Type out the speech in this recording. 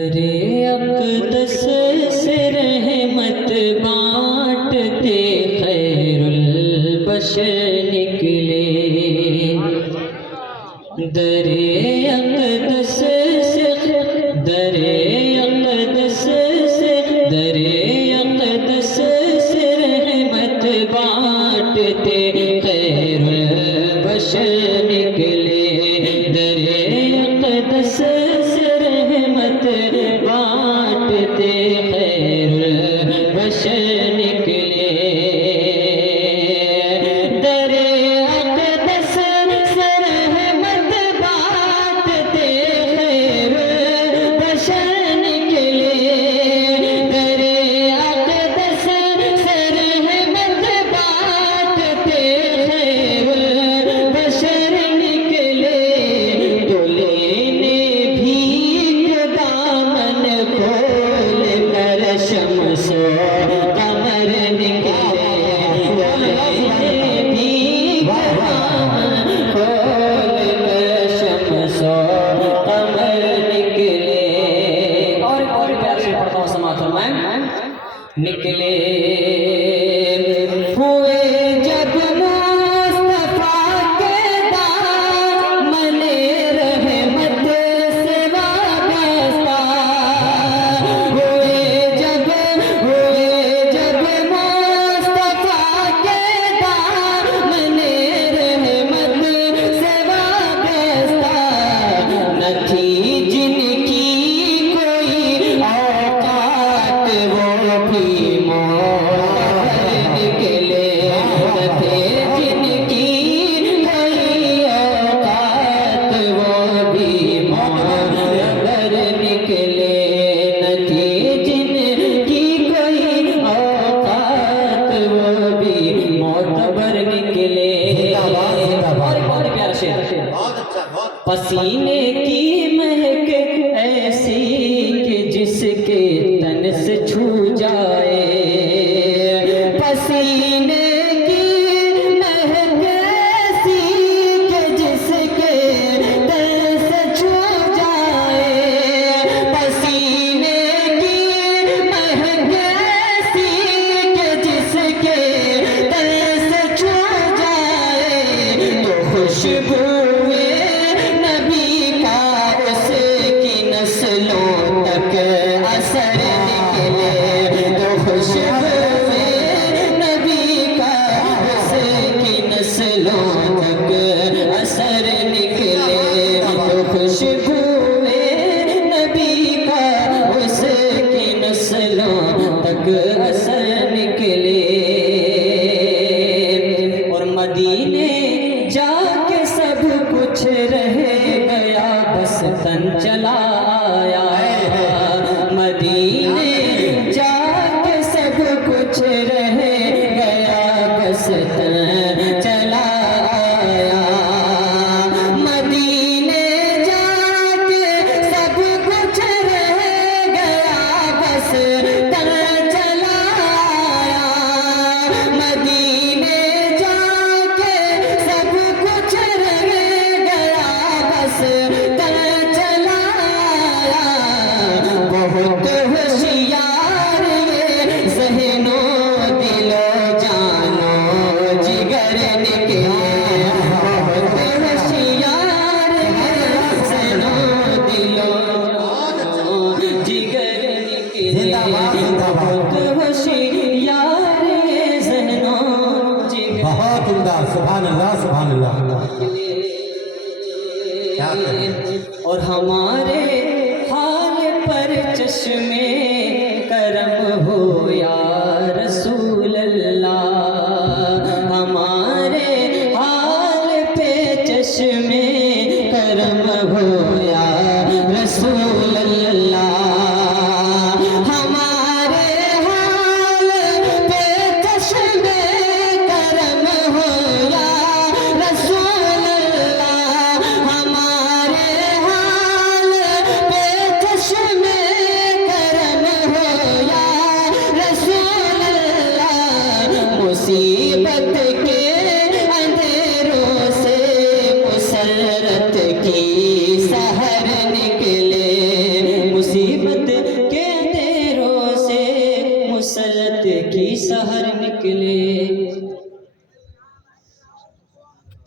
درِ اقدس سے رحمت بانٹتے خیر البشر نکلے، درِ اقدس سے درِ اقدس سے درِ اقدس سے رحمت بانٹتے خیر البشر نکلے، درِ اقدس سے رحمت بانٹتے خیر البشر نکلے، درِ اقدس سے رحمت بانٹتے خیر البشر نکلے، درِ اقدس سے رحمت بانٹتے خیر البشر نکلے، تو لینے بھی دامن کھول کر شمس و قمر نکلے، لینے بھی دامن کھول کر شمس و قمر نکلے، اور پیار سے پڑھتا ہوں سماعت فرمائیں، نکلے ہوئے جب مصطفیٰ کے دامن رحمت سے وابستہ، ہوئے جب مصطفیٰ کے دامن رحمت سے وابستہ، نہ تھی جن کی کوئی اوقات وہ بھی معتبر نکلے، نہ تھے جن کی کوئی اوقات وہ بھی معتبر نکلے، نہ تھی جن کی کوئی اوقات وہ بھی معتبر نکلے، اور پیارا شعر، پسینے کی مہک ایسی کہ جس کے تن سے چھو جائے، پسینے کی مہک ایسی کہ جس کے تن سے چھو جائے، پسینے کی مہک ایسی کہ جس کے تن سے چھو جائے، تو خوشبو نبی کا اس کی نسلوں تک اثر نکلے، تو خوشبو نبی کا اس کی نسلوں تک اثر نکلے، تو خوشبو نبی کا اس کی نسلوں تک اثر نکلے، اور مدینے جا کے سب کچھ رہ گیا بس تن چلا آیا، مدینے جا کے سب کچھ رہ گیا بس تن چلا آیا، مدینے جا کے سب کچھ رہ گیا بس تن چلا آیا، مدینے جا کے سب کچھ رہ گیا بس تن چلا آیا، بہت ہوشیار یہ ذہن و دل و جان و جگر نکلے، بہت ہوشیار یہ ذہن و دل و جگر نکلے، بہت ہوشیار یہ ذہن و جگر، بہت عمدہ، سبحان اللہ سبحان اللہ، کیا کہیں، اور ہمارے حال پر چشمے کرم ہو یا رسول اللہ، ہمارے حال پہ چشمے کرم ہو یا رسول اللہ، ہمارے حال پہ چشمے کرم ہو یا رسول اللہ، ہمارے حال پہ چشمے کرم کی سحر نکلے